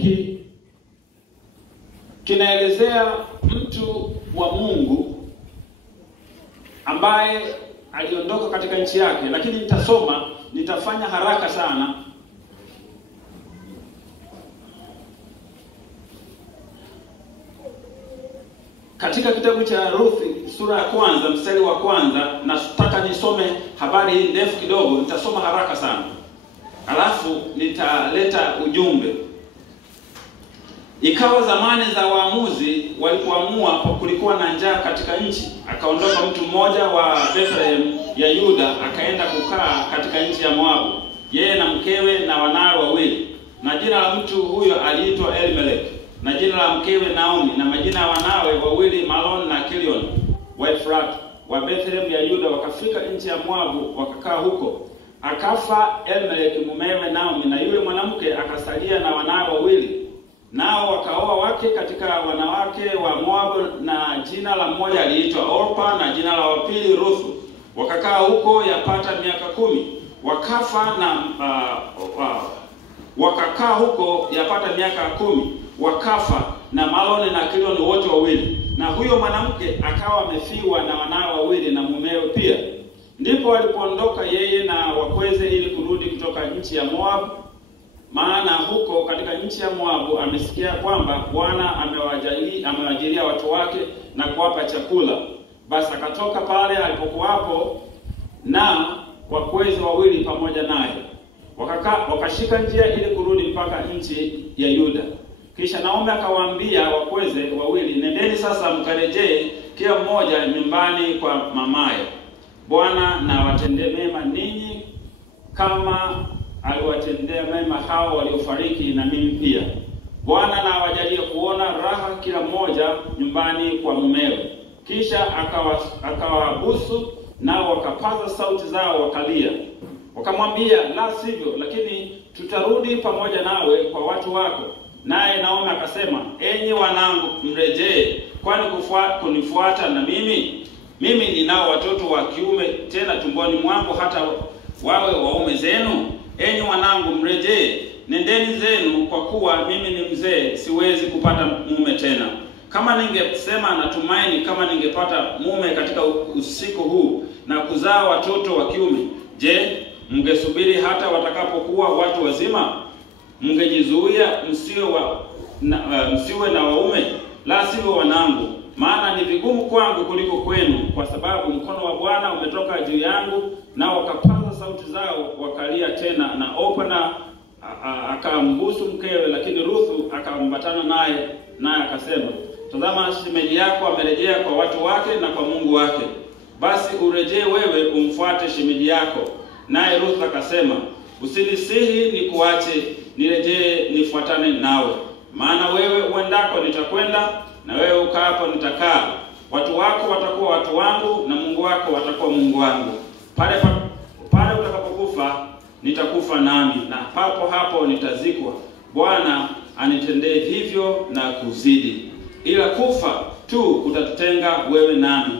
hiki kinaelezea mtu wa Mungu ambaye aliondoka katika nchi yake, lakini nitafanya haraka sana. Katika kitabu cha Ruthi sura ya 1 mstari wa 1, nataka nisome habari hii ndefu kidogo, nitasoma haraka sana. Alafu nitaleta ujumbe. Ikawa zamani za waamuzi walipoamua, kulikuwa na njaa katika nchi, akaondoka mtu mmoja wa Bethlehem ya Yuda akaenda kukaa katika nchi ya Moabu, yeye na mkewe na wanawe wawili. Na jina la mtu huyo aliitwa Elimeleki, na jina la mkewe Naomi, na majina ya wanawe wawili Malon na Kilion wa Efrat wa Bethlehem ya Yuda. Wakafika nchi ya Moabu wakakaa huko. Akafa Elimeleki mumewe Naomi, na yule mwanamke akasalia na wanawe wawili. Nao wakaoa wake katika wanawake wa Moabu, na jina la mmoja aliitwa Orpa na jina la wapili Ruthu. Wakakaa huko yapata miaka 10. Wakakaa huko yapata miaka 10. Wakafa na Maloni na Kilioni wote wawili. Na huyo mwanamke akawa amefiwa na wanawe wawili na mumewe pia. Ndipo alipoondoka yeye na wakweze ili kurudi kutoka nchi ya Moabu, maana huko katika nchi ya Moabu amesikia kwamba Bwana amewajalia watu wake na kuwapa chakula. Basi akatoka pale alipokuwapo na wakweze wawili pamoja naye. Wakashika njia ili kurudi mpaka nchi ya Yuda. Kisha Naomi akawaambia wakweze wawili, nendeni sasa mkarejee kila mmoja nyumbani kwa mamaye. Bwana na watendee mema ninyi kama aliwatendea mema hao waliofariki, na mimi pia. Bwana na awajalie kuona raha kila mmoja nyumbani kwa mumewe. Kisha akawabusu, nao wakapaza sauti zao wakalia. Wakamwambia, la sivyo, lakini tutarudi pamoja nawe kwa watu wako. Naye Naomi akasema, enyi wanangu, mrejee, kwani kunifuata na mimi ninao watoto wa kiume tena tumboni mwangu, hata wawe waume zenu. Enyi wanangu, mrejee, nendeni zenu, kwa kuwa mimi ni mzee, siwezi kupata mume tena. Kama ningesema natumaini kama ningepata mume katika usiku huu na kuzaa watoto wa kiume, je, mngesubiri hata watakapokuwa watu wazima? Mngejizuia msiwe na waume? La sivyo wanangu, maana ni vigumu kwangu kuliko kwenu, kwa sababu mkono wa Bwana umetoka juu yangu. Nao wakapaza sauti zao wakalia tena, na Orpa akambusu mkewe, lakini Ruthu akambatana naye akasema, tazama, shemeji yako amerejea kwa watu wake na kwa Mungu wake. Basi urejee wewe umfuate shemeji yako. Naye Ruthu akasema, usinisihi nikuache nirejee nifuatane nawe, maana wewe uendako nitakwenda, na wewe ukaapo nitakaa. Watu wako watakuwa watu wangu, na Mungu wako watakuwa Mungu wangu. Pale utakapokufa nitakufa nami, na papo hapo nitazikwa. Bwana anitendee hivyo na kuzidi, ila kufa tu kutatutenga wewe nami.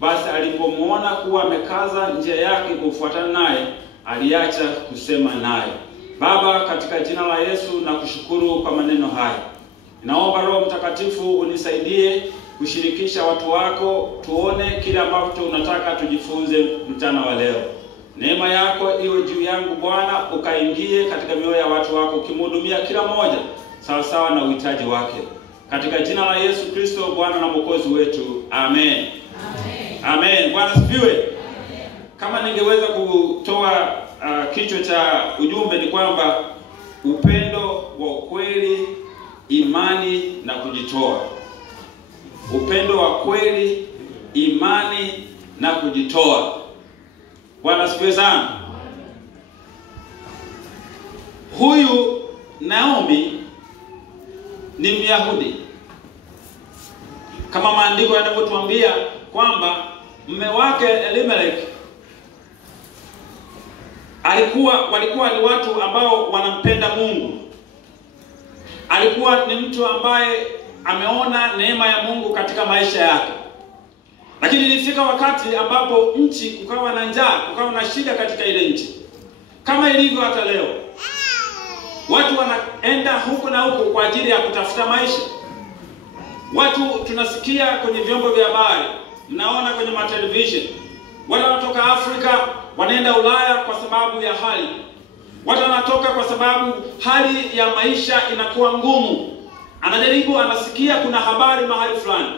Basi alipomuona kuwa amekaza njia yake kufuatana naye, aliacha kusema naye. Baba, katika jina la Yesu na kushukuru kwa maneno haya. Naomba Roho Mtakatifu unisaidie kushirikisha watu wako, tuone kile ambacho unataka tujifunze mchana wa leo. Neema yako iwe juu yangu Bwana, ukaingie katika mioyo ya watu wako, ukimhudumia kila mmoja sawa sawa na uhitaji wake. Katika jina la Yesu Kristo, Bwana na Mwokozi wetu. Amen. Amen. Amen. Bwana sifiwe. Kama ningeweza kutoa kichwa cha ujumbe ni kwamba upendo wa kweli, imani na kujitoa. Upendo wa kweli, imani na kujitoa. Bwana sifiwe sana. Huyu Naomi ni Myahudi, kama maandiko yanavyotuambia kwamba mume wake Elimeleki walikuwa ni watu ambao wanampenda Mungu. Alikuwa ni mtu ambaye ameona neema ya Mungu katika maisha yake. Lakini ilifika wakati ambapo nchi kukawa na njaa, kukawa na shida katika ile nchi. Kama ilivyo hata leo. Watu wanaenda huko na huko kwa ajili ya kutafuta maisha. Watu tunasikia kwenye vyombo vya habari, mnaona kwenye matelevision, watu wanatoka Afrika wanaenda Ulaya kwa sababu ya hali. Watu wanatoka kwa sababu hali ya maisha inakuwa ngumu. Anajaribu, anasikia kuna habari mahali fulani.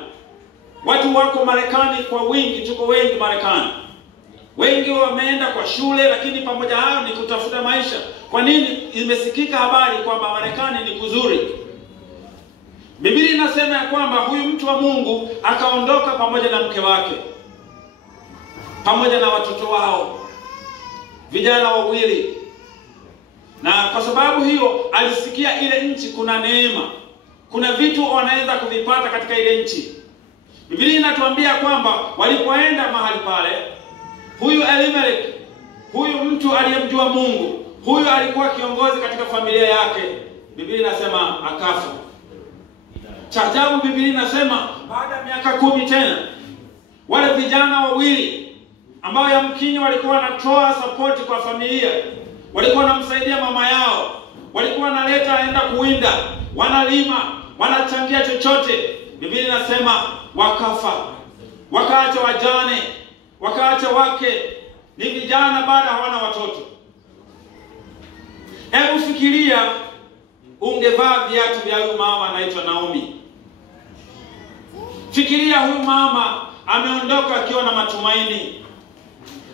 Watu wako Marekani kwa wingi, tuko wengi Marekani. Wengi wameenda kwa shule, lakini pamoja hayo ni kutafuta maisha. Kwa nini? Imesikika habari kwamba Marekani ni kuzuri. Biblia inasema ya kwamba huyu mtu wa Mungu akaondoka pamoja na mke wake, pamoja na watoto wao, vijana wawili. Na kwa sababu hiyo alisikia ile nchi kuna neema, kuna vitu wanaweza kuvipata katika ile nchi. Biblia inatuambia kwamba walipoenda mahali pale, huyu Elimeleki, huyu mtu aliyemjua Mungu, huyu alikuwa kiongozi katika familia yake, Biblia inasema akafa. Cha ajabu, Biblia inasema baada ya miaka 10 tena, wale vijana wawili ambao yamkini walikuwa wanatoa support kwa familia, walikuwa wanamsaidia mama yao, walikuwa wanaleta aenda kuwinda, wanalima, wanachangia chochote, Biblia inasema wakafa. Wakaacha wajane, wakaacha wake, ni vijana baada hawana watoto. Hebu fikiria ungevaa viatu vya huyu mama anaitwa Naomi. Fikiria huyu mama ameondoka akiwa na matumaini.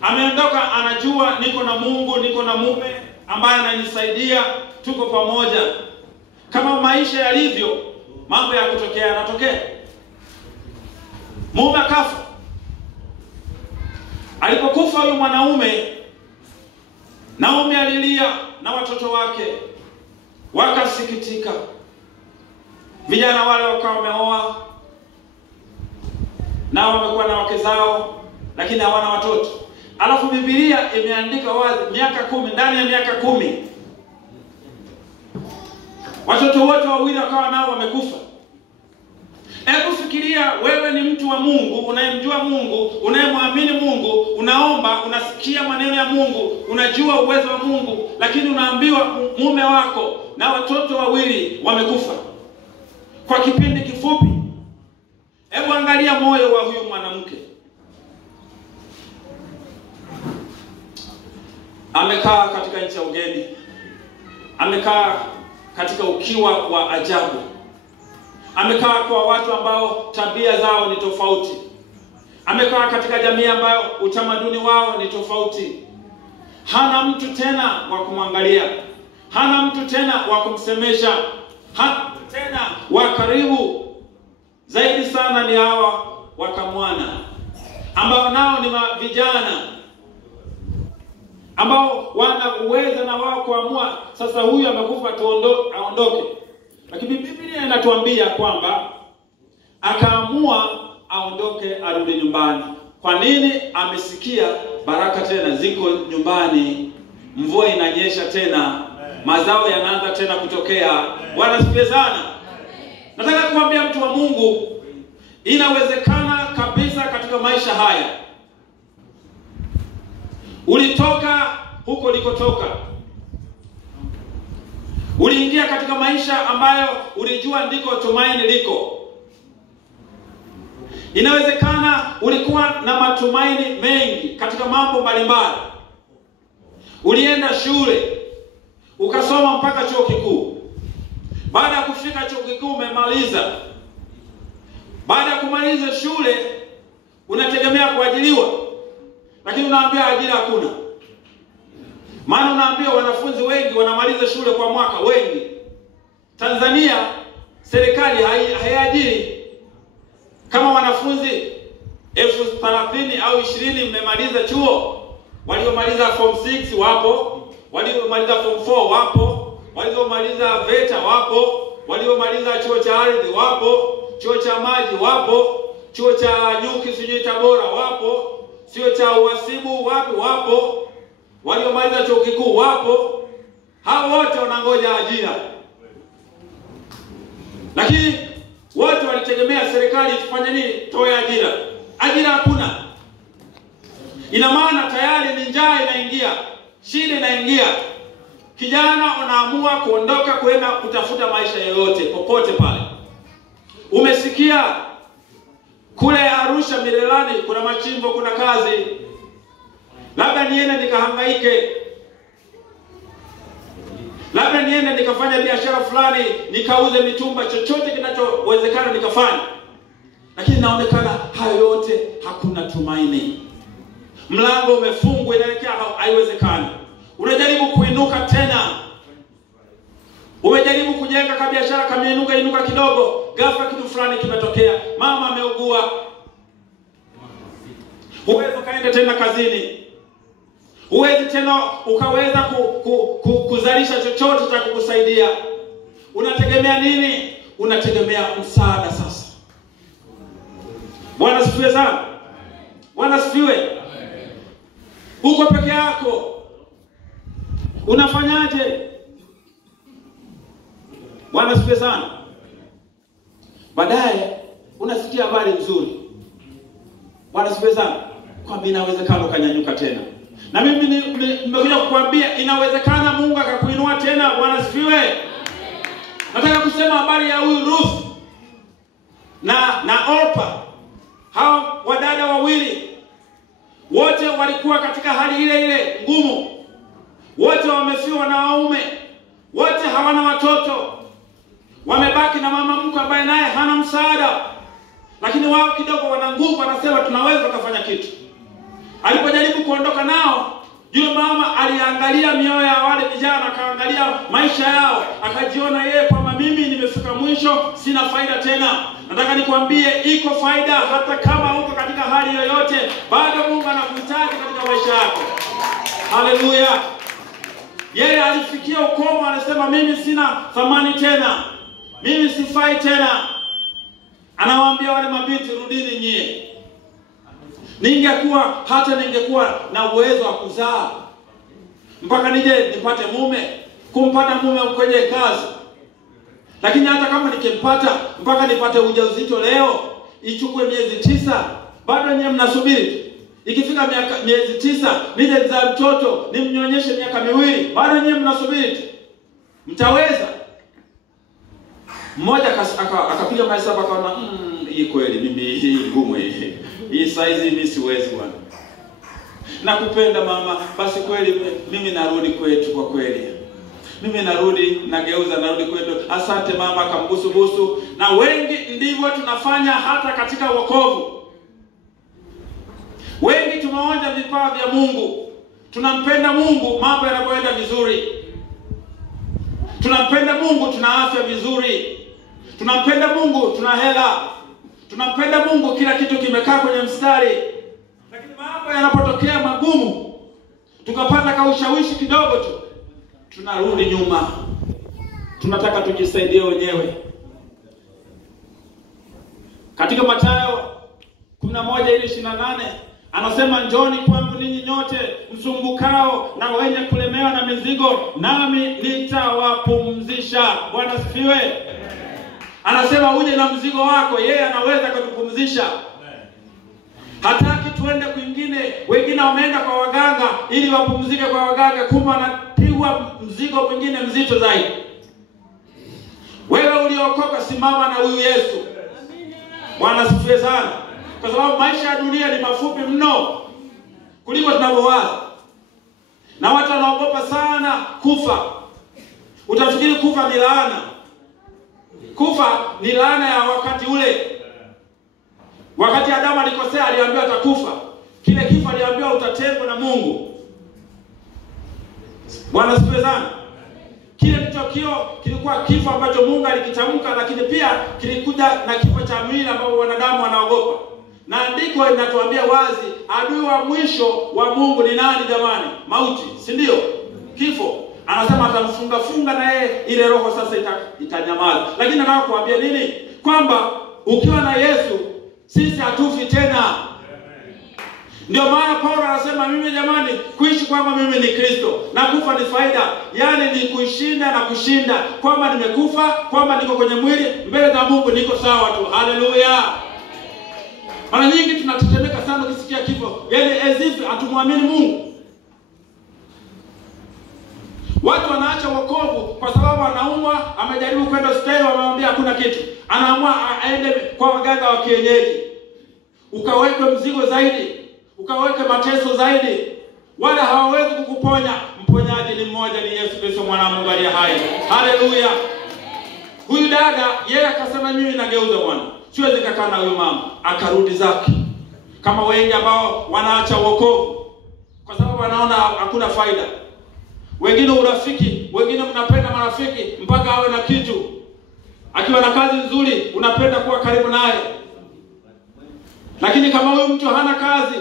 Ameondoka anajua niko na Mungu, niko na mume ambaye ananisaidia, tuko pamoja. Kama maisha yalivyo, mambo ya kutokea yanatokea. Mume akafa. Alipokufa huyu mwanaume, Naomi alilia na watoto wake wakasikitika. Vijana wale wakawa wameoa na wamekuwa na wake zao, lakini hawana watoto. Alafu Biblia imeandika wazi miaka 10, ndani ya miaka 10 watoto wote wawili wakawa nao wamekufa. Hebu fikiria, wewe ni mtu wa Mungu, unayemjua Mungu, unayemwamini Mungu, unaomba, unasikia maneno ya Mungu, unajua uwezo wa Mungu, lakini unaambiwa mume wako na watoto wawili wamekufa kwa kipindi kifupi. Hebu angalia moyo wa huyu mwanamke. Amekaa katika nchi ya ugeni. Amekaa katika ukiwa wa ajabu. Amekaa kwa watu ambao tabia zao ni tofauti. Amekaa katika jamii ambayo utamaduni wao ni tofauti. Hana mtu tena wa kumwangalia. Hana mtu tena wa kumsemesha. Hana mtu tena wa karibu. Zaidi sana ni hawa wakamwana, ambao nao ni vijana, ambao wana uwezo na wao kuamua sasa huyu amekufa aondoke. Lakini Biblia inatuambia kwamba akaamua aondoke arudi nyumbani. Kwa nini? Amesikia baraka tena ziko nyumbani, mvua inanyesha tena, mazao yanaanza tena kutokea. Bwana asifiwe sana. Nataka kuambia mtu wa Mungu, inawezekana kabisa katika maisha haya. Ulitoka huko ulikotoka. Uliingia katika maisha ambayo ulijua ndiko tumaini liko. Inawezekana ulikuwa na matumaini mengi katika mambo mbalimbali. Ulienda shule, ukasoma mpaka chuo kikuu. Baada ya kufika chuo kikuu umemaliza. Baada ya kumaliza shule unategemea kuajiriwa. Lakini unaambiwa ajira hakuna. Maana unaambiwa wanafunzi wengi wanamaliza shule kwa mwaka, wengi. Tanzania serikali haiajiri. Kama wanafunzi 30,000 au 20 mmemaliza chuo, waliomaliza form 6 wapo, waliomaliza form 4 wapo, waliomaliza VETA wapo, waliomaliza chuo cha ardhi wapo, chuo cha maji wapo, chuo cha nyuki sijui Tabora wapo, chuo cha uhasibu wapo, waliomaliza chuo kikuu wapo. Hao wote wanangoja ajira. Lakini wote walitegemea serikali ifanye nini? Toe ajira. Ajira hakuna. Ina maana tayari ni njaa inaingia, shida inaingia. kijana unaamua kuondoka kwenda kutafuta maisha yoyote popote pale. Umesikia kule Arusha Mirelani kuna machimbo, kuna kazi. Labda niende nikahangaike. Labda niende nikafanya biashara fulani, nikauze mitumba, chochote kinachowezekana nikafanya. Lakini naonekana hayo yote hakuna tumaini. Mlango umefungwa, inaelekea haiwezekani. Unajaribu kuinuka tena. Umejaribu kujenga kwa biashara, kameinuka kidogo, ghafla kitu fulani kimetokea. Mama ameugua. Huwezi kaenda tena kazini. Huwezi tena ukaweza kuzalisha chochote cha kukusaidia. Unategemea nini? Unategemea msaada sasa. Bwana asifiwe sana. Bwana asifiwe. Uko peke yako. Unafanyaje? Bwana asifiwe sana. Baadaye unasikia habari nzuri. Bwana asifiwe sana. Kwamba inawezekana ukanyanyuka tena. Na mimi nimekuja kukuambia inawezekana Mungu akakuinua tena. Bwana asifiwe. Nataka kusema habari ya huyu Ruth na Orpa. Hao wadada wawili wote walikuwa katika hali ile ile ngumu. Wote wamefiwa na waume. Wote hawana watoto. Wamebaki na mama mkwe ambaye naye hana msaada. Lakini wao kidogo wana nguvu, wanasema tunaweza kufanya kitu. Alipojaribu kuondoka nao, yule mama aliangalia mioyo ya wale vijana, akaangalia maisha yao, akajiona yeye kwamba mimi nimefika mwisho, sina faida tena. Nataka nikwambie iko faida hata kama uko katika hali yoyote, bado Mungu anakuhitaji katika maisha yako. Haleluya. Yeye alifikia ukomo, anasema mimi sina thamani tena. Mimi sifai tena. Anawaambia wale mabinti, rudini nyie. Ningekuwa na uwezo wa kuzaa mpaka nije nipate mume, kumpata mume kwenye kazi. Lakini hata kama nikimpata mpaka nipate ujauzito leo, ichukue miezi 9, bado nyie mnasubiri. Ikifika miezi 9 nije nizaa mtoto, nimnyonyeshe miaka 2, bado nyie mnasubiri. Mtaweza? Mmoja akapiga mahesabu akaona hii kweli mimi hii ngumu hii. Hii size mimi siwezi bwana. Nakupenda mama, basi kweli mimi narudi kwetu kwa kweli. Mimi narudi, narudi kwetu. Asante mama, akambusu. Na wengi ndivyo tunafanya hata katika wokovu. Wengi tumeonja vipawa vya Mungu. Tunampenda Mungu, mambo yanapoenda vizuri. Tunampenda Mungu, tuna afya vizuri. Tunampenda Mungu, tuna hela. Tunampenda Mungu, kila kitu kimekaa kwenye mstari. Lakini mambo yanapotokea magumu, tukapata kaushawishi kidogo tu, tunarudi nyuma. Tunataka tujisaidie wenyewe. Katika Mathayo 11:28 anasema, njoni kwangu ninyi nyote msumbukao na wenye kulemewa na mizigo, nami nitawapumzisha. Bwana asifiwe. Anasema uje na mzigo wako, yeye anaweza kutupumzisha. Hataki tuende kwingine. Wengine wameenda kwa waganga ili wapumzike kwa waganga, kumbe anapigwa mzigo mwingine mzito zaidi. Wewe uliokoka, simama na huyu Yesu. Bwana asifiwe sana. Kwa sababu maisha ya dunia ni mafupi mno kuliko tunavyowaza. Na watu wanaogopa sana kufa. Utafikiri kufa ni laana. Kufa ni laana ya wakati ule. Wakati Adamu alikosea, aliambiwa atakufa. Kile kifo aliambiwa utatengwa na Mungu. Bwana asifiwe sana. Kile kilikuwa kifo ambacho Mungu alikitamka, lakini pia kilikuja na kifo cha mwili ambao wanadamu wanaogopa. Na andiko linatuambia wazi, adui wa mwisho wa Mungu ni nani jamani? Mauti, si ndio? Kifo. Anasema atamfunga na yeye, ile roho sasa itanyamaza. Lakini nataka kuambia nini? Kwamba ukiwa na Yesu sisi hatufi tena. Ndio maana Paulo anasema mimi jamani, kuishi kwangu mimi ni Kristo na kufa ni faida. Yaani ni kuishinda na kushinda. Kwamba nimekufa, kwamba niko kwenye mwili, mbele za Mungu niko sawa tu. Haleluya. Mara nyingi tunatetemeka sana ukisikia kifo. Yaani as if hatumwamini Mungu. Watu wana wokovu kwa sababu anaumwa, amejaribu kwenda hospitali wamemwambia hakuna kitu. Anaamua aende kwa waganga wa kienyeji. Ukaweke mzigo zaidi, ukaweke mateso zaidi. Wala hawawezi kukuponya. Mponyaji ni mmoja, ni Yesu Kristo mwana wa Mungu aliye hai. Haleluya. Huyu dada yeye akasema mimi nageuza Bwana. Siwezi kukaa na huyu mama. Akarudi zake. Kama wengi ambao wanaacha wokovu kwa sababu wanaona hakuna faida. Wengine urafiki, wengine mnapenda marafiki mpaka awe na kitu. Akiwa na kazi nzuri unapenda kuwa karibu naye. Lakini kama huyu mtu hana kazi,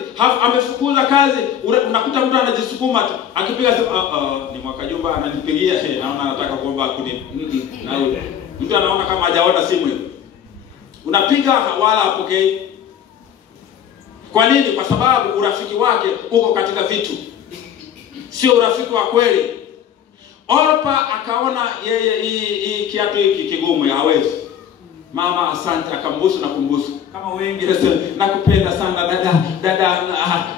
amefukuza kazi, unakuta mtu anajisukuma tu. Akipiga simu, ni mwaka jumba ananipigia, naona anataka kuomba kuni. Na yule mtu anaona kama hajaona simu hiyo. Unapiga wala hapokei. Kwa nini? Kwa sababu urafiki wake uko katika vitu. Sio urafiki wa kweli. Orpa akaona yeye hii kiatu hiki kigumu hawezi. Mama asante, akambusu na kumbusu. Kama wengi nakupenda sana dada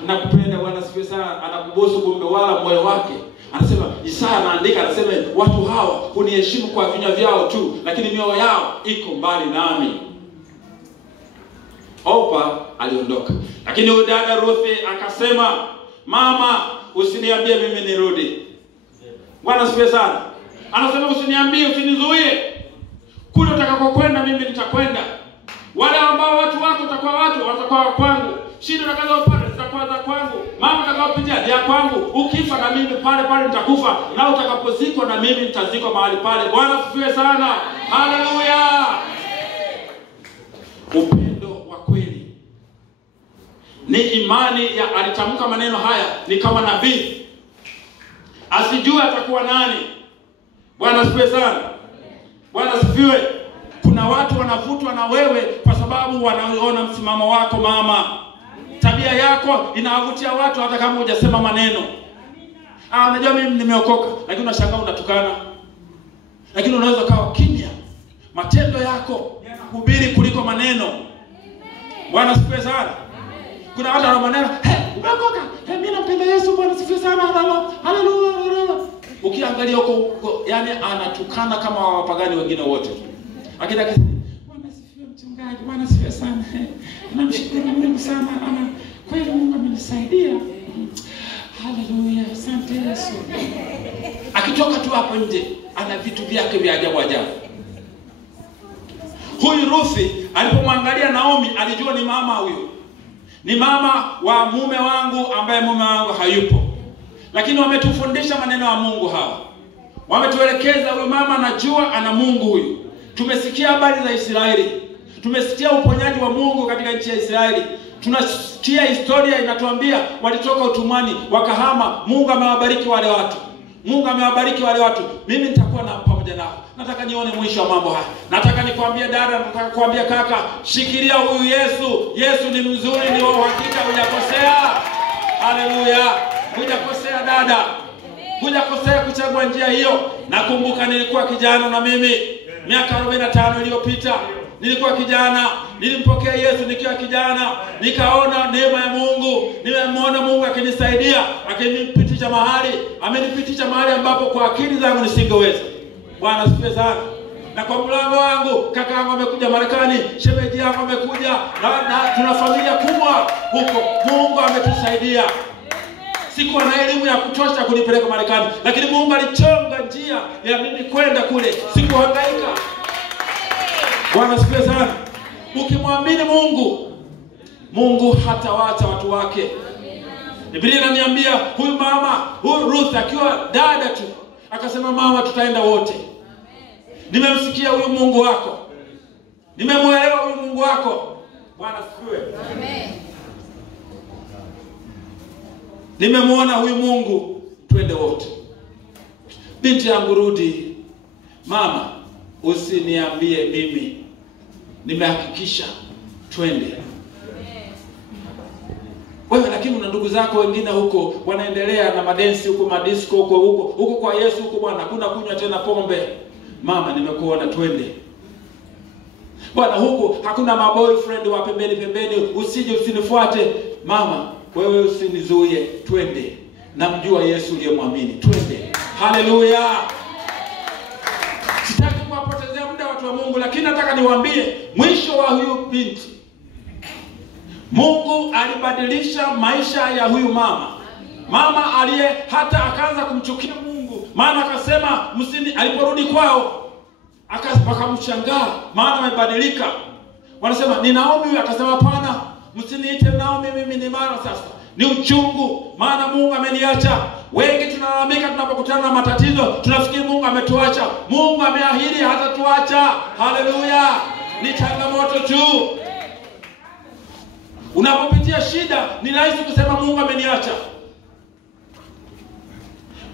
nakupenda Bwana sifiwe sana, anakubusu kumbe wala moyo wake. Anasema Isaya anaandika, anasema watu hawa huniheshimu kwa vinywa vyao tu, lakini mioyo yao iko mbali nami. Orpa aliondoka. Lakini huyu dada Ruth akasema, mama usiniambie mimi nirudi. Bwana sifiwe sana. Anasema usiniambie, usinizuie. Kule utakakokwenda mimi nitakwenda. Wale ambao watu wako watakuwa kwangu. Shida utakazopata zitakuwa za kwangu. Mama utakayopitia ya kwangu. Ukifa na mimi pale nitakufa, na utakapozikwa na mimi nitazikwa mahali pale. Bwana sifiwe sana. Haleluya. Upendo wa kweli ni imani ya alitamka maneno haya ni kama nabii. Asijue atakuwa nani. Bwana sifiwe sana. Bwana sifiwe. Kuna watu wanavutwa na wewe kwa sababu wanaona msimamo wako mama. Tabia yako inawavutia watu hata kama hujasema maneno. Unajua mimi nimeokoka, lakini unashangaa unatukana. Lakini unaweza kawa kimya. Matendo yako yanahubiri kuliko maneno. Bwana sifiwe sana. Kuna watu wana maneno, umeokoka. Mimi nampenda Yesu, Bwana sifiwe sana. Haleluya. Ukiangalia huko yani anatukana kama wapagani wengine wote. Akida Bwana sifiwe mchungaji, Bwana sifiwe sana. Namshukuru Mungu sana. Kweli Mungu amenisaidia. Haleluya, asante Yesu. Akitoka tu hapo nje ana vitu vyake vya ajabu. Huyu Ruthi alipomwangalia Naomi alijua ni mama huyo. Ni mama wa mume wangu ambaye mume wangu hayupo. Lakini wametufundisha maneno ya Mungu hawa. Wametuelekeza huyu mama anajua ana Mungu huyu. Tumesikia habari za Israeli. Tumesikia uponyaji wa Mungu katika nchi ya Israeli. Tunasikia historia inatuambia walitoka utumwani wakahama. Mungu amewabariki wale watu. Mimi nitakuwa na pamoja nao. Nataka nione mwisho wa mambo haya. Nataka nikwambie dada, nataka kuambia kaka, shikilia huyu Yesu. Yesu ni mzuri, ni wa uhakika, hujakosea. Haleluya. Hujakosea dada. Hujakosea kuchagua njia hiyo. Nakumbuka nilikuwa kijana na mimi miaka 45 iliyopita. Nilikuwa kijana, nilimpokea Yesu nikiwa kijana, nikaona neema ya Mungu, nimemwona Mungu akinisaidia, akinipitisha mahali, amenipitisha mahali ambapo kwa akili zangu nisingeweza. Bwana asifiwe sana. Na kwa mlango wangu kaka yangu amekuja Marekani, shemeji yangu amekuja, na tuna familia kubwa huko. Mungu ametusaidia. Sikuwa na elimu ya kutosha kunipeleka Marekani, lakini Mungu alichonga njia ya mimi kwenda kule. Sikuhangaika. Bwana asifiwe sana. Ukimwamini Mungu hatawaacha watu wake. Biblia inaniambia huyu Ruth akiwa dada tu akasema, mama tutaenda wote. Nimemsikia huyu Mungu wako. Nimemuelewa huyu Mungu wako. Bwana asifiwe. Amen. Nimemuona huyu Mungu, twende wote. Binti yangu rudi. Mama usiniambie mimi. Nimehakikisha twende. Wewe lakini una ndugu zako wengine huko wanaendelea na madensi huko, madisco huko kwa Yesu huko Bwana, hakuna kunywa tena pombe. Mama nimekuona, twende. Bwana huko hakuna maboyfriend wa pembeni, usije usinifuate. Mama wewe usinizuie, twende. Namjua Yesu uliyemwamini, twende. Haleluya. Mungu, lakini nataka niwaambie mwisho wa huyu binti, Mungu alibadilisha maisha ya huyu mama. Mama aliye hata akaanza kumchukia Mungu, maana akasema aliporudi kwao akamshangaa, maana amebadilika. Wanasema ni Naomi huyu, akasema hapana, msiniite Naomi, mimi ni Mara. Sasa ni uchungu, maana Mungu ameniacha. Wengi tunalalamika tunapokutana na matatizo, tunafikiri Mungu ametuacha. Mungu ameahidi hatatuacha. Haleluya! Ni changamoto tu. Unapopitia shida ni rahisi kusema Mungu ameniacha.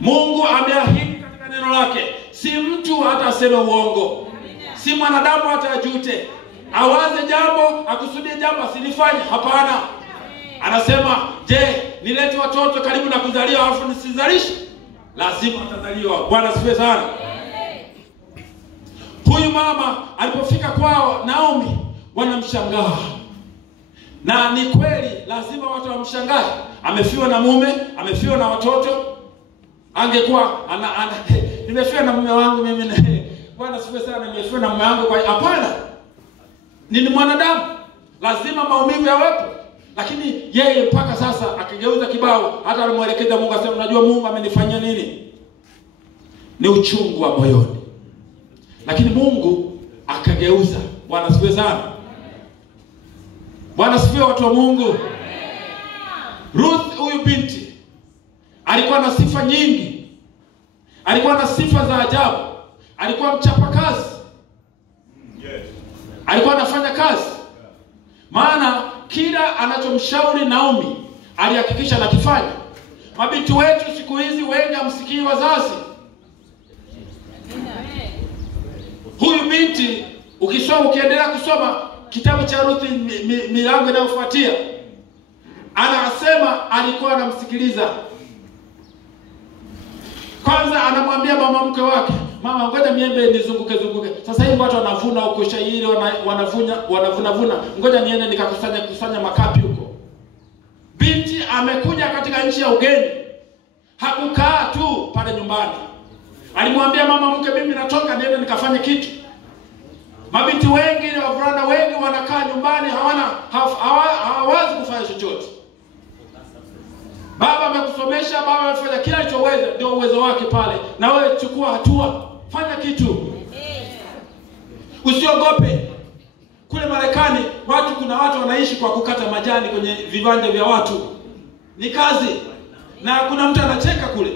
Mungu ameahidi katika neno lake. Si mtu hata aseme uongo. Si mwanadamu hata ajute. Awaze jambo, akusudie jambo, asilifanye. Hapana. Anasema, je, nilete watoto karibu na kuzaliwa alafu nisizalishe? Lazima atazaliwa. Bwana asifiwe sana. Huyu mama alipofika kwao Naomi, wanamshangaa. Na ni kweli lazima watu wamshangae. Amefiwa na mume, amefiwa na watoto. Angekuwa nimefiwa na mume wangu mimi, Bwana asifiwe sana, nimefiwa na mume wangu. Kwa hapana. Ni mwanadamu, lazima maumivu yawepo. Lakini yeye mpaka sasa akigeuza kibao, hata alimwelekeza Mungu, asema unajua Mungu amenifanyia nini? Ni uchungu wa moyoni. Lakini Mungu akageuza. Bwana asifiwe sana. Bwana asifiwe watu wa Mungu. Ruth huyu binti alikuwa na sifa nyingi. Alikuwa na sifa za ajabu. Alikuwa mchapakazi. Alikuwa anafanya kazi. Maana kila anachomshauri Naomi alihakikisha anakifanya. Mabinti wetu siku hizi wengi hamsikii wazazi. Huyu binti ukiendelea kusoma kitabu cha Ruth milango inayofuatia, anasema alikuwa anamsikiliza. Kwanza anamwambia mama mke wake, mama ngoja miembe nizunguke. Sasa hivi watu wanavuna huko shairi, wanavuna. Ngoja niende nikakusanya makapi huko. Binti amekuja katika nchi ya ugeni. Hakukaa tu pale nyumbani. Alimwambia mama mke, mimi natoka niende nikafanye kitu. Mabinti wengi na wavulana wengi wanakaa nyumbani, hawawazi kufanya chochote. Baba amekusomesha, baba amefanya kila alichoweza, ndio uwezo wake pale. Na wewe chukua hatua, fanya kitu. Usiogope. Kule Marekani kuna watu wanaishi kwa kukata majani kwenye viwanja vya watu. Ni kazi. Na kuna mtu anacheka kule.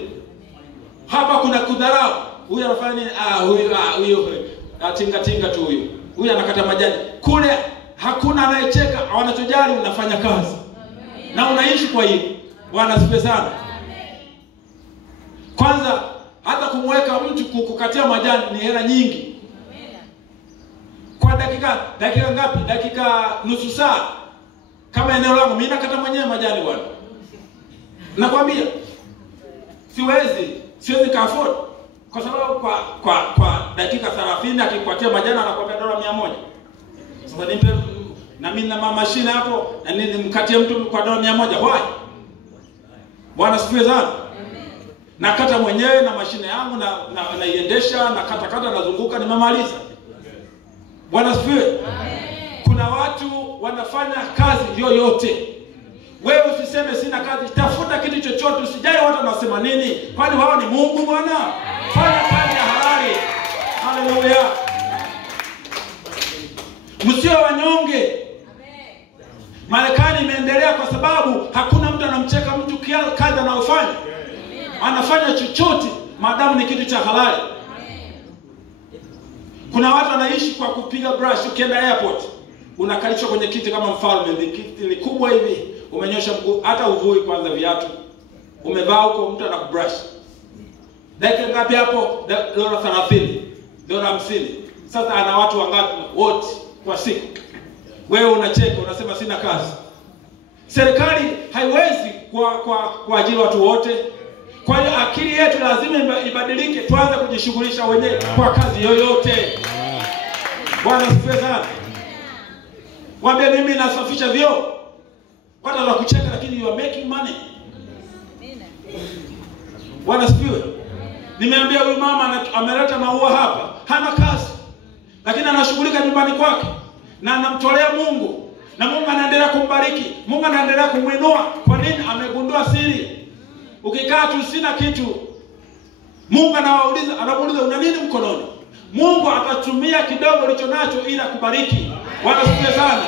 Hapa kuna kudharau. Huyu anafanya nini? Huyu tinga tu huyu. Huyu anakata majani. Kule hakuna anayecheka, wanachojali unafanya kazi. Na unaishi kwa hiyo. Bwana asifiwe sana. Kwanza hata kumweka mtu kukatia majani ni hela nyingi. Kwa dakika ngapi? Dakika nusu saa. Kama eneo langu mimi nakata mwenyewe majani bwana. Nakwambia siwezi ka afford. Kwa sababu kwa dakika 30 akikupatia majani anakuambia $100. Sasa nimpe na mimi na mashine hapo na nimkatie mtu kwa $100. Why? Bwana asifiwe sana. Nakata mwenyewe na mashine yangu na naiendesha na kata nazunguka nimemaliza. Bwana asifiwe. Kuna watu wanafanya kazi yoyote. Wewe usiseme sina kazi, tafuta kitu chochote, usijali watu wanasema nini. Kwani wao ni Mungu bwana? Fanya kazi ya halali. Haleluya. Msio wanyonge. Marekani imeendelea kwa sababu hakuna mtu anamcheka mtu kazi anayofanya. Anafanya chochote maadamu ni kitu cha halali. Kuna watu wanaishi kwa kupiga brush. Ukienda airport unakalishwa kwenye kiti kama mfalme, kiti ni kubwa hivi, umenyosha mguu, hata uvui kwanza viatu, umevaa huko, mtu anakubrush. Dakika ngapi hapo? $30, $50. Sasa ana watu wangapi wote kwa siku? Wewe unacheka unasema sina kazi. Serikali haiwezi kwa ajili watu wote. Kwa hiyo akili yetu lazima ibadilike, tuanze kujishughulisha wenyewe kwa kazi yoyote. Bwana asifiwe sana. Waambie mimi nasafisha vyoo. Watu wanakucheka lakini you are making money. Bwana asifiwe. Nimeambia huyu mama ameleta maua hapa, hana kazi. lakini anashughulika nyumbani kwake na anamtolea Mungu, na Mungu anaendelea kumbariki, Mungu anaendelea kumuinua. Kwa nini? Amegundua siri. Ukikaa tu sina kitu, Mungu anamuuliza una nini mkononi? Mungu atatumia kidogo ulicho nacho ili akubariki. Bwana asifiwe sana.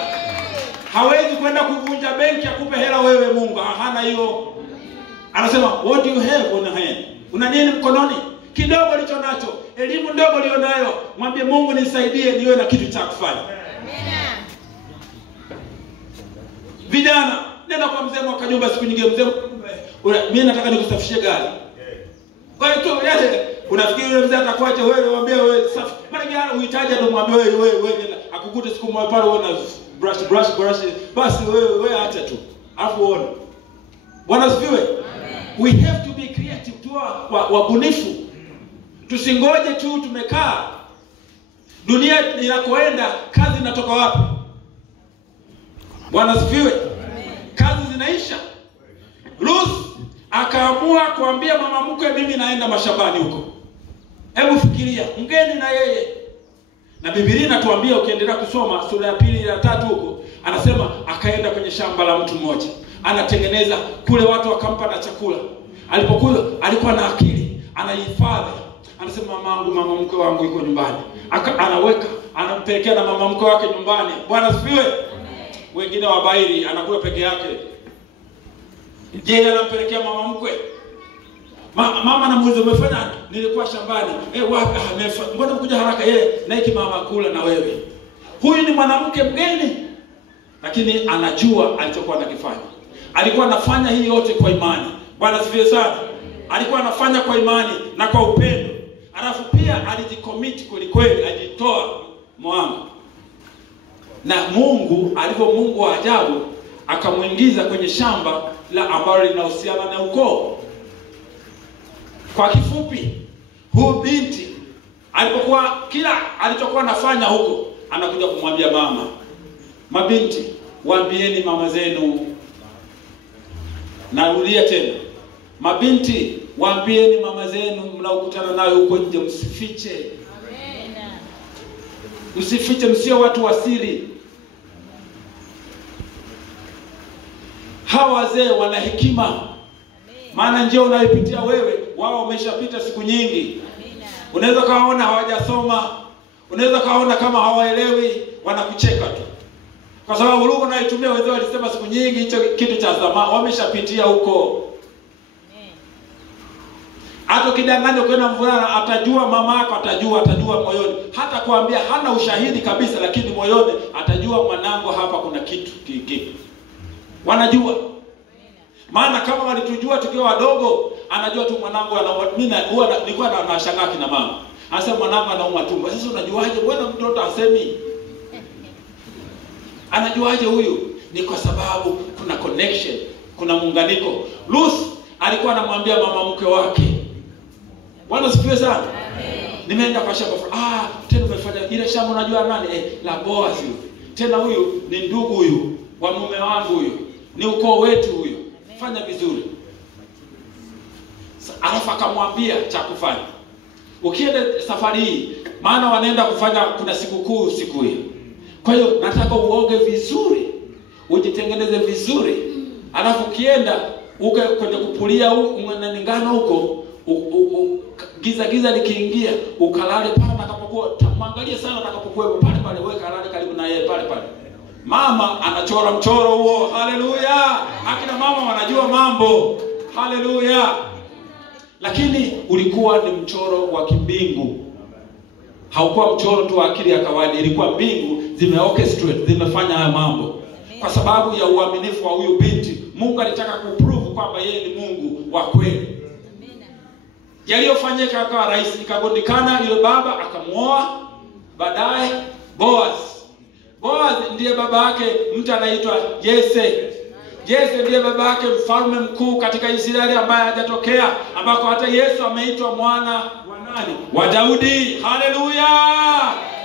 Hawezi kwenda kuvunja benki akupe hela wewe. Mungu hana hiyo. Anasema what do you have on hand? Una nini mkononi? Kidogo ulicho nacho, elimu ndogo ulionayo, mwambie Mungu nisaidie niwe na kitu cha kufanya. Vijana, nenda kwa mzee mwaka nyumba siku nyingine, mzee mimi nataka nikusafishie gari. Kwa hiyo tu yeye unafikiri yule mzee atakuacha wewe, mwambie wewe safi. Mara gani uhitaji ndo mwambie wewe akukute siku moja pale wewe na brush basi wewe acha tu. Alafu uone. Bwana asifiwe. We have to be creative, tuwa wabunifu. Tusingoje tu tumekaa. Dunia inakoenda, kazi inatoka wapi? Bwana asifiwe. Kazi zinaisha. Ruth akaamua kuambia mama mkwe, mimi naenda mashambani huko. Hebu fikiria, mgeni na yeye. Na Biblia inatuambia ukiendelea kusoma sura ya 2 na 3 huko, anasema akaenda kwenye shamba la mtu mmoja. Anatengeneza kule, watu wakampa na chakula. Alipokuwa alikuwa na akili, anahifadhi. Anasema mama mkwe wangu yuko nyumbani. Anaweka, anampelekea na mama mkwe wake nyumbani. Bwana asifiwe. Wengine wabairi anakula peke yake. Je, anampelekea mama mkwe? Mama anamuuliza umefanya? Nilikuwa shambani. Wapi? Mbona mkuja haraka? Na hiki mama kula na wewe. Huyu ni mwanamke mgeni, lakini anajua alichokuwa anakifanya. Alikuwa anafanya hii yote kwa imani. Bwana asifiwe sana. Alikuwa anafanya kwa imani na kwa upendo. Alafu pia alijicommit kweli, ajitoa mwanga. Na Mungu alivyo Mungu wa ajabu, akamuingiza kwenye shamba la ambalo linahusiana na ukoo. Kwa kifupi, huyu binti alipokuwa kila alichokuwa anafanya huko, anakuja kumwambia mama, mabinti, waambieni mama zenu. Narudia tena. Mabinti, waambieni mama zenu mnaokutana nayo huko nje, msifiche. Amen. Msifiche, msio watu wa siri. Hawa wazee wana hekima. Maana njia unayopitia wewe, wao wameshapita siku nyingi. Unaweza kaona hawajasoma, unaweza kaona kama hawaelewi, wanakucheka tu. Kwa sababu lugha unayotumia wazee walisema siku nyingi, hicho kitu cha zamani, wameshapitia huko. Hata kidanganya kwenda mvulana, atajua mama yako, atajua moyoni. Hata kuambia hana ushahidi kabisa, lakini moyoni atajua mwanangu hapa kuna kitu kingine. Wanajua. Maana kama walitujua tukiwa wadogo, anajua tu mwanangu nilikuwa nashangaa kina mama. Anasema mwanangu anauma tumbo. Sasa unajuaje? Mbona mtoto asemi? Anajuaje huyu? Ni kwa sababu kuna connection, kuna muunganiko. Ruth alikuwa anamwambia mama mke wake. Bwana sifiwe sana. Amen. Nimeenda kwa shamba. Tena umefanya ile shamba unajua nani? La Boaz huyu. Tena huyu ni ndugu huyu wa mume wangu huyu. Ni ukoo wetu huyu. Fanya vizuri. Alafu akamwambia cha kufanya. Ukienda safari hii, maana wanaenda kufanya kuna sikukuu siku hiyo. Kwa hiyo nataka uoge vizuri, ujitengeneze vizuri. Alafu ukienda uke kwenye kupulia ngano huko, giza likiingia, ukalale pale atakapokuwa, mwangalie sana atakapokuwa pale wewe kalale karibu na yeye pale. Mama anachora mchoro huo. Haleluya. Akina mama wanajua mambo. Haleluya. Lakini ulikuwa ni mchoro wa kimbingu. Haukuwa mchoro tu wa akili ya kawaida, ilikuwa mbingu zimeorchestrate, zimefanya haya mambo. Kwa sababu ya uaminifu wa huyu binti, Mungu alitaka kuprove kwamba yeye ni Mungu wa kweli. Yaliyofanyika akawa rahisi, ikagundikana yule baba akamuoa baadaye Boaz. Boaz ndiye baba yake mtu anaitwa Jesse. Jesse ndiye baba yake mfalme mkuu katika Israeli ambaye hajatokea, ambako hata Yesu ameitwa mwana wa nani? Wa Daudi. Haleluya.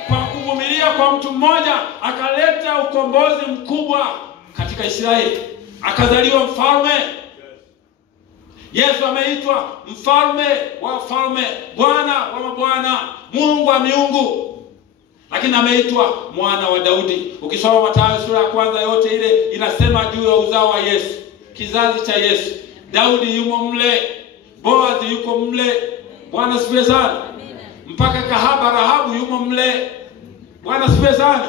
Kwa kuvumilia kwa mtu mmoja akaleta ukombozi mkubwa katika Israeli. Akazaliwa mfalme. Yesu ameitwa mfalme wa falme, Bwana wa mabwana, Mungu wa miungu. lakini ameitwa mwana wa Daudi. Ukisoma Mathayo sura ya kwanza yote ile inasema juu ya uzao wa Yesu, kizazi cha Yesu. Daudi yumo mle, Boazi yuko mle. Bwana sifiwe sana. Mpaka kahaba Rahabu yumo mle. Bwana sifiwe sana.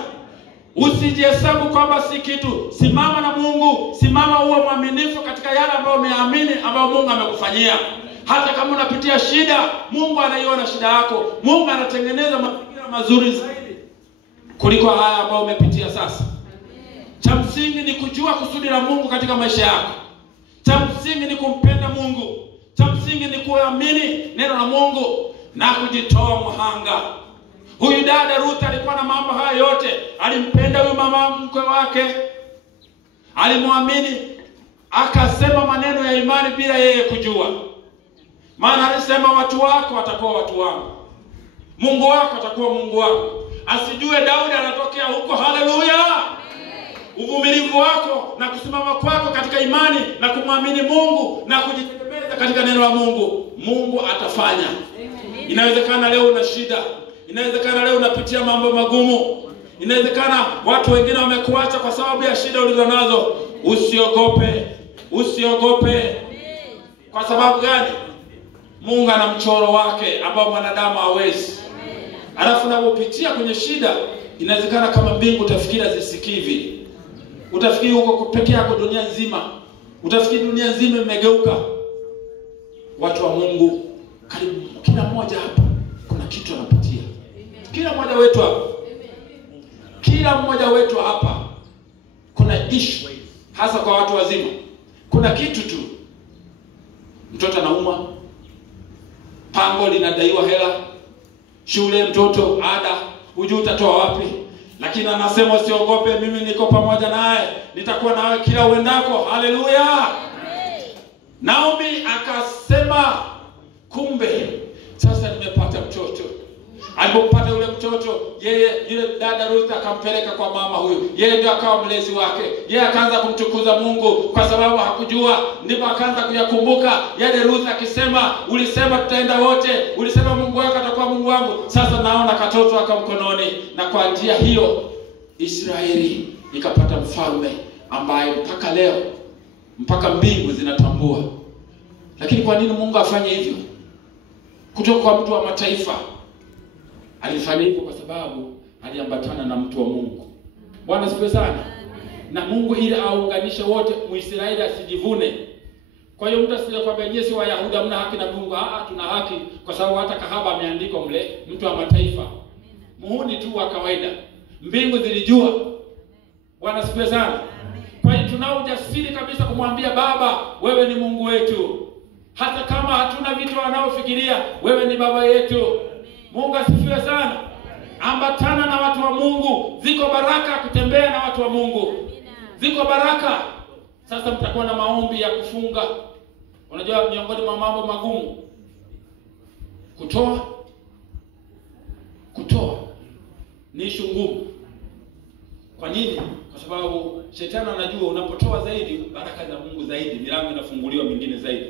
Usijihesabu kwamba si kitu. Simama na Mungu, simama uwe mwaminifu katika yale ambayo umeamini, ambayo Mungu amekufanyia. Hata kama unapitia shida, Mungu anaiona shida yako. Mungu anatengeneza mazingira mazuri zaidi kuliko haya ambayo umepitia sasa. Cha msingi ni kujua kusudi la Mungu katika maisha yako. Cha msingi ni kumpenda Mungu. Cha msingi ni kuamini neno la Mungu na kujitoa mhanga. Huyu dada Ruth alikuwa na mambo haya yote. Alimpenda huyu mama mkwe wake. Alimwamini, akasema maneno ya imani bila yeye kujua. Maana alisema watu wako watakuwa watu wangu, Mungu wako atakuwa Mungu wako. Asijue Daudi anatokea huko. Haleluya! Uvumilivu wako na kusimama kwako katika imani na kumwamini Mungu na kujitegemeza katika neno la Mungu, Mungu atafanya. Inawezekana leo una shida, inawezekana leo unapitia mambo magumu, inawezekana watu wengine wamekuacha kwa sababu ya shida ulizonazo. Usiogope, usiogope. Kwa sababu gani? Mungu ana mchoro wake ambao mwanadamu hawezi. Alafu unapopitia kwenye shida, inawezekana kama mbingu utafikiri zisikivi. Utafikiri uko peke yako dunia nzima. Utafikiri dunia nzima imegeuka. Watu wa Mungu, karibu kila mmoja hapa kuna kitu anapitia. Kila mmoja wetu hapa. Kila mmoja wetu hapa kuna issue, hasa kwa watu wazima. Kuna kitu tu. Mtoto anaumwa, pango linadaiwa hela, shule mtoto ada, hujui utatoa wapi. Lakini anasema usiogope, mimi niko pamoja naye, nitakuwa nawe kila uendako. Haleluya! Naomi akasema, kumbe sasa nimepata mtoto. Alipopata yule mtoto, yule dada Ruth akampeleka kwa mama huyu. Yeye ndio akawa mlezi wake. Yeye akaanza kumtukuza Mungu kwa sababu hakujua. Ndipo akaanza kuyakumbuka yale Ruth akisema, ulisema tutaenda wote, ulisema Mungu wako atakuwa Mungu wangu. Sasa naona katoto aka mkononi. Na kwa njia hiyo Israeli ikapata mfalme ambaye mpaka leo, mpaka mbingu zinatambua. Lakini kwa nini Mungu afanye hivyo? Kutoka kwa mtu wa mataifa. Alifanya hivyo kwa sababu aliambatana na mtu wa Mungu. Bwana sifiwe sana. Na Mungu ili aunganishe wote, Muisraeli asijivune. Kwa hiyo mtu asije kwamba nyinyi si Wayahudi hamna haki na Mungu. Tuna haki kwa sababu hata kahaba ameandikwa mle, mtu wa mataifa. Muhuni tu wa kawaida. Mbingu zilijua. Bwana sifiwe sana. Kwa hiyo tunao ujasiri kabisa kumwambia Baba, wewe ni Mungu wetu. Hata kama hatuna vitu wanaofikiria, wewe ni Baba yetu. Mungu asifiwe sana. Ambatana na watu wa Mungu. Ziko baraka kutembea na watu wa Mungu. Ziko baraka. Sasa mtakuwa na maombi ya kufunga. Unajua miongoni mwa mambo magumu, kutoa ni ishu ngumu. Kwa nini? Kwa sababu shetani anajua unapotoa zaidi, baraka za Mungu zaidi, milango inafunguliwa mingine zaidi.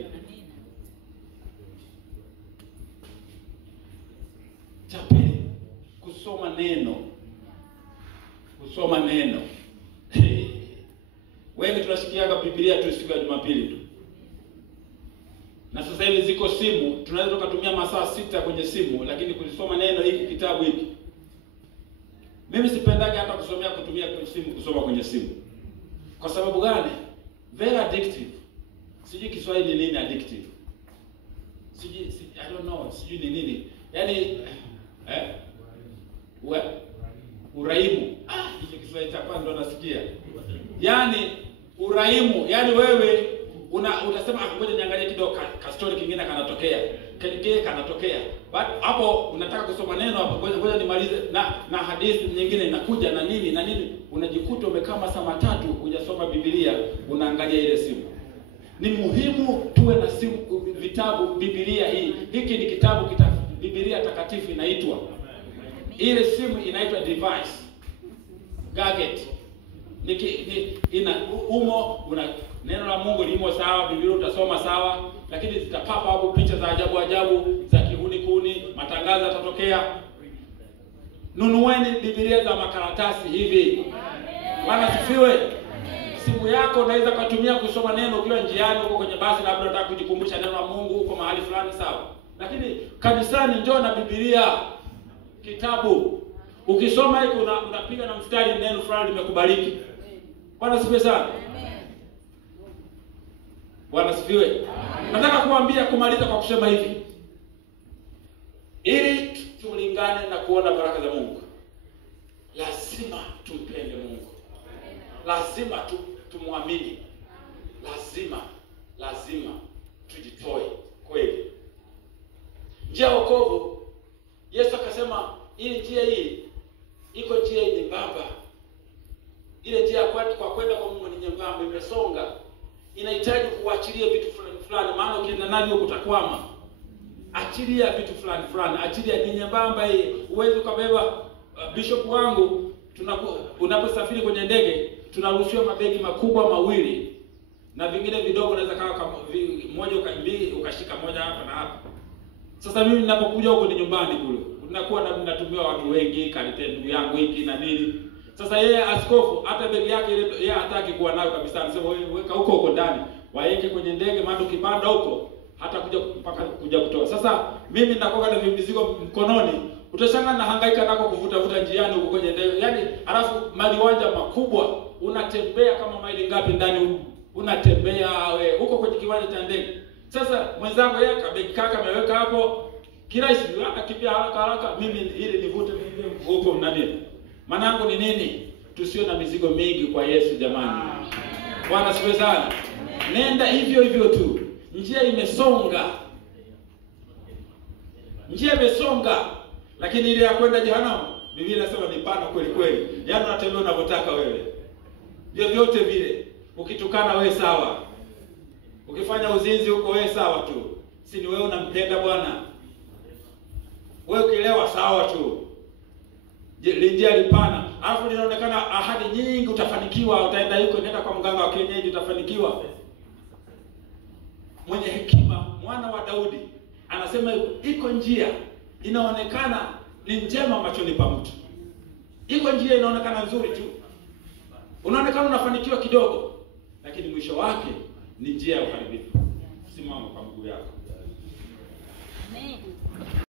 Cha pili, kusoma neno. Kusoma neno. Wengi tunashikiaga Biblia tu siku ya Jumapili tu. Na sasa hivi ziko simu, tunaweza tukatumia masaa 6 kwenye simu, lakini kulisoma neno hiki kitabu hiki. Mimi sipendaga hata kutumia kwenye simu, kusoma kwenye simu. Kwa sababu gani? Very addictive. Sijui Kiswahili ni nini addictive. I don't know, sijui ni nini. Yaani uraimu. Hicho Kiswahili cha kwanza ndo nasikia. Yaani uraimu, yaani wewe utasema ngoja niangalie kidogo ka story kingine kanatokea. Kile kanatokea. But hapo unataka kusoma neno hapo, ngoja nimalize na hadithi nyingine inakuja na nini, unajikuta umekaa masaa 3 hujasoma Biblia, unaangalia ile simu. Ni muhimu tuwe na simu, vitabu, Biblia hii. Hiki ni kitabu Biblia takatifu inaitwa. Ile simu inaitwa device. Gadget. Una neno la Mungu limo sawa, Biblia utasoma sawa, lakini zitapapa hapo picha za ajabu za kihuni, matangazo yatatokea. Nunueni Biblia za makaratasi hivi. Bwana sifiwe. Simu yako unaweza kutumia kusoma neno ukiwa njiani huko kwenye basi, labda unataka kujikumbusha neno la Mungu uko mahali fulani, sawa. Lakini kanisani njoo na Biblia, kitabu. Ukisoma hiki unapiga na mstari, neno fulani limekubariki. Bwana sifiwe sana. Bwana sifiwe. Nataka kuambia kumaliza kwa kusema hivi, ili tulingane na kuona baraka za Mungu, lazima tumpende Mungu. Lazima tumwamini. Lazima tujitoe kweli. Njia ya wokovu, Yesu akasema ili njia hii iko njia nyembamba. Ile njia kwa kwenda kwa Mungu ni nyembamba, imesonga. Inahitaji kuachilia vitu fulani, maana ukienda navyo utakwama. Achilia vitu fulani, achilia, ni nyembamba hii. Uweze kubeba bishop wangu, unaposafiri kwenye ndege tunaruhusiwa mabegi makubwa mawili na vingine vidogo, unaweza kama moja ukashika moja hapa na hapa. Sasa mimi ninapokuja huko ni nyumbani kule, unakuwa natumia watu wengi, kanite ndugu yangu hiki na nini. Sasa yeye askofu hata begi yake ile yeye hataki kuwa nayo kabisa, anasema weka huko ndani, waeke kwenye ndege, maana ukipanda huko hata kuja kutoa. Sasa mimi ninakoka na mizigo mkononi, utashangaa na hangaika nako kuvuta njiani huko kwenye ndege. Yaani alafu maliwanja makubwa, unatembea kama maili ngapi ndani huko. Unatembea huko kwenye kiwanja cha ndege. Sasa mwenzangu yeye kabegi kaka ameweka hapo, kirahisi akakimbia haraka, mimi ili nivute huko mnani. Manangu ni nini? Tusiwe na mizigo mingi kwa Yesu jamani. Bwana siwe sana. Nenda hivyo tu. Njia imesonga. Lakini ile ya kwenda jehanamu, Biblia inasema ni pana kweli. Yaani unatembea unavyotaka wewe. Vyote vile. Ukitukana wewe sawa. Ukifanya uzinzi huko wewe sawa tu. Si ni wewe unampenda Bwana. Wewe ukielewa sawa tu. Njia lipana. Alafu linaonekana ahadi nyingi, utafanikiwa, utaenda huko, nenda kwa mganga wa kienyeji utafanikiwa. Mwenye hekima, mwana wa Daudi, anasema iko njia inaonekana ni njema machoni pa mtu. Iko njia inaonekana nzuri tu. Unaonekana unafanikiwa kidogo, lakini mwisho wake ni njia ya uharibifu. Simama kwa mguu yako. Amen.